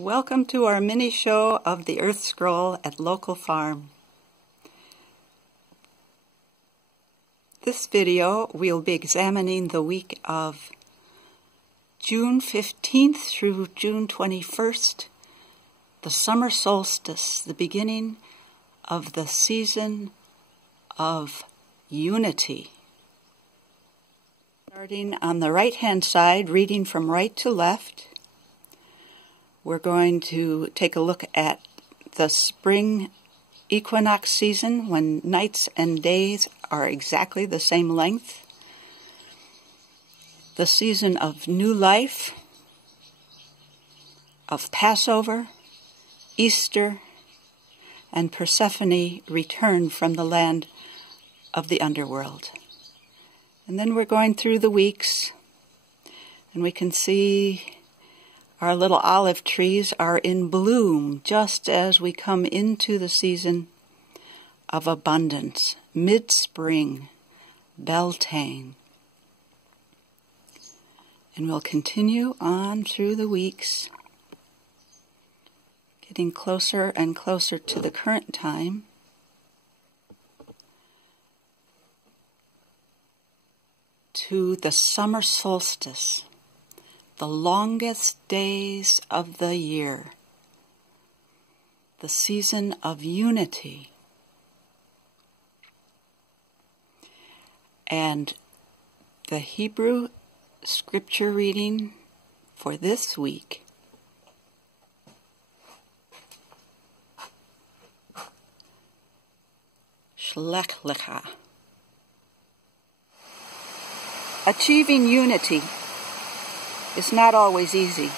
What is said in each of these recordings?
Welcome to our mini show of the Earth Scroll at Local Farm. This video we'll be examining the week of June 15th through June 21st, the summer solstice, the beginning of the season of unity. Starting on the right-hand side, reading from right to left, we're going to take a look at the spring equinox season when nights and days are exactly the same length. The season of new life, of Passover, Easter, and Persephone return from the land of the underworld. And then we're going through the weeks, and we can see our little olive trees are in bloom just as we come into the season of abundance, mid-spring, Beltane. And we'll continue on through the weeks, getting closer and closer to the current time. To the summer solstice, the longest days of the year, the season of unity. And the Hebrew scripture reading for this week Shlech Lecha. Achieving unity is not always easy.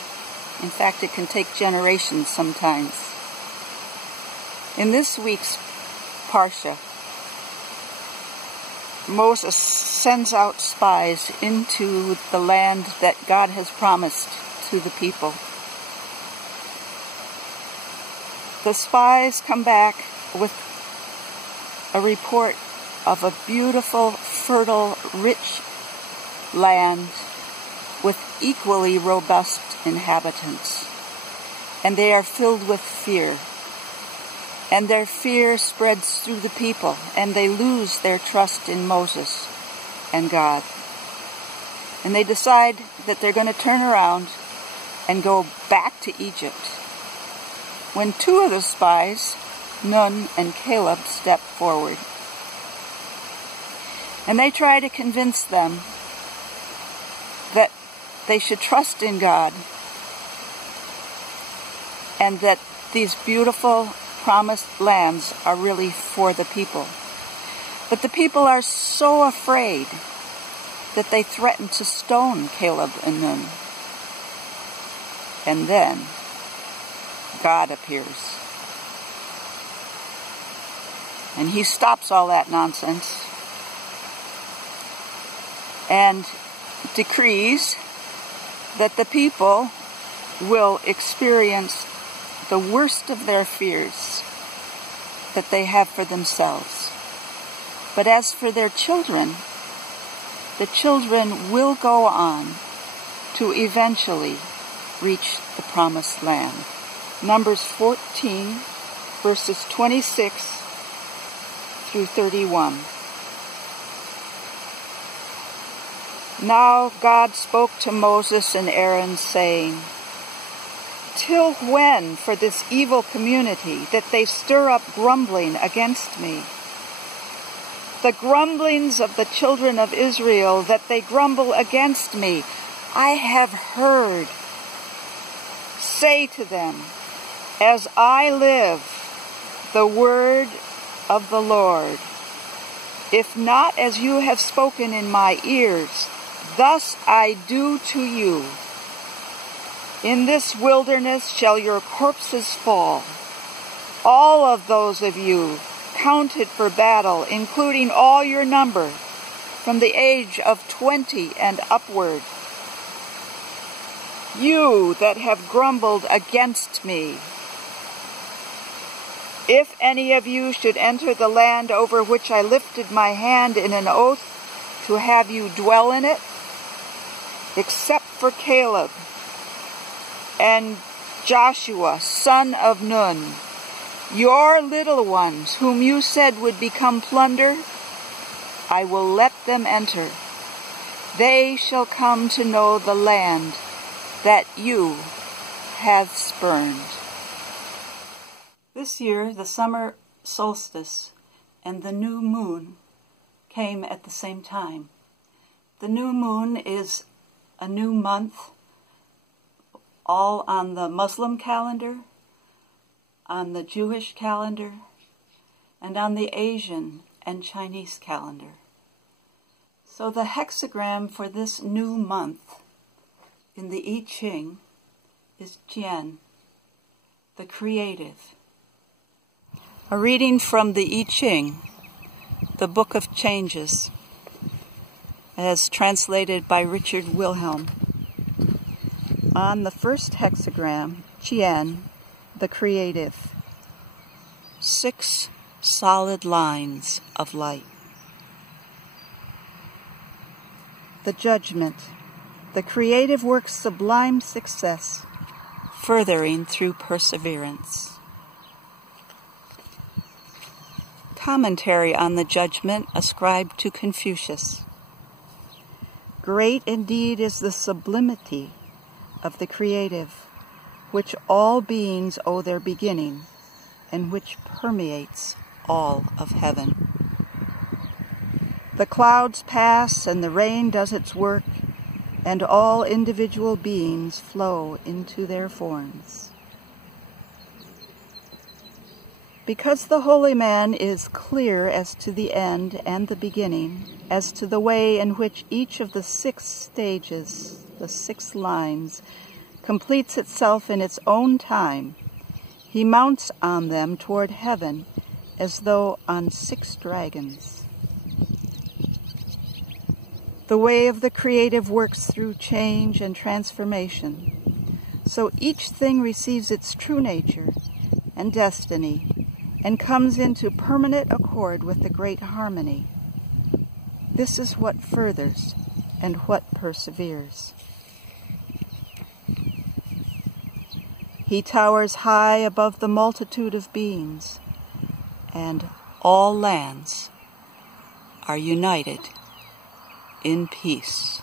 In fact, it can take generations sometimes. In this week's Parsha, Moses sends out spies into the land that God has promised to the people. The spies come back with a report of a beautiful, fertile, rich land with equally robust inhabitants. And they are filled with fear. And their fear spreads through the people, and they lose their trust in Moses and God. And they decide that they're going to turn around and go back to Egypt. When two of the spies, Nun and Caleb, step forward. And they try to convince them that they should trust in God and that these beautiful promised lands are really for the people. But the people are so afraid that they threaten to stone Caleb and Nun. And then God appears. And he stops all that nonsense and decrees that the people will experience the worst of their fears that they have for themselves. But as for their children, the children will go on to eventually reach the promised land. Numbers 14, verses 26 through 31. Now God spoke to Moses and Aaron, saying, Till when for this evil community that they stir up grumbling against me? The grumblings of the children of Israel that they grumble against me, I have heard. Say to them, As I live, the word of the Lord, if not as you have spoken in my ears, thus I do to you. In this wilderness shall your corpses fall, all of those of you counted for battle, including all your number, from the age of 20 and upward. You that have grumbled against me. If any of you should enter the land over which I lifted my hand in an oath to have you dwell in it, except for Caleb and Joshua, son of Nun, your little ones, whom you said would become plunder, I will let them enter. They shall come to know the land that you have spurned. This year, the summer solstice and the new moon came at the same time. The new moon is a new month, all on the Muslim calendar, on the Jewish calendar, and on the Asian and Chinese calendar. So the hexagram for this new month in the I Ching is Jian, the creative. A reading from the I Ching, the Book of Changes, as translated by Richard Wilhelm. On the first hexagram, Jian, the creative, 6 solid lines of light. The judgment, the creative work's sublime success, furthering through perseverance. Commentary on the judgment ascribed to Confucius. Great indeed is the sublimity of the creative, which all beings owe their beginning, and which permeates all of heaven. The clouds pass and the rain does its work, and all individual beings flow into their forms. Because the holy man is clear as to the end and the beginning, as to the way in which each of the 6 stages, the 6 lines, completes itself in its own time, he mounts on them toward heaven as though on 6 dragons. The way of the creative works through change and transformation, so each thing receives its true nature and destiny and comes into permanent accord with the great harmony. This is what furthers and what perseveres. He towers high above the multitude of beings, and all lands are united in peace.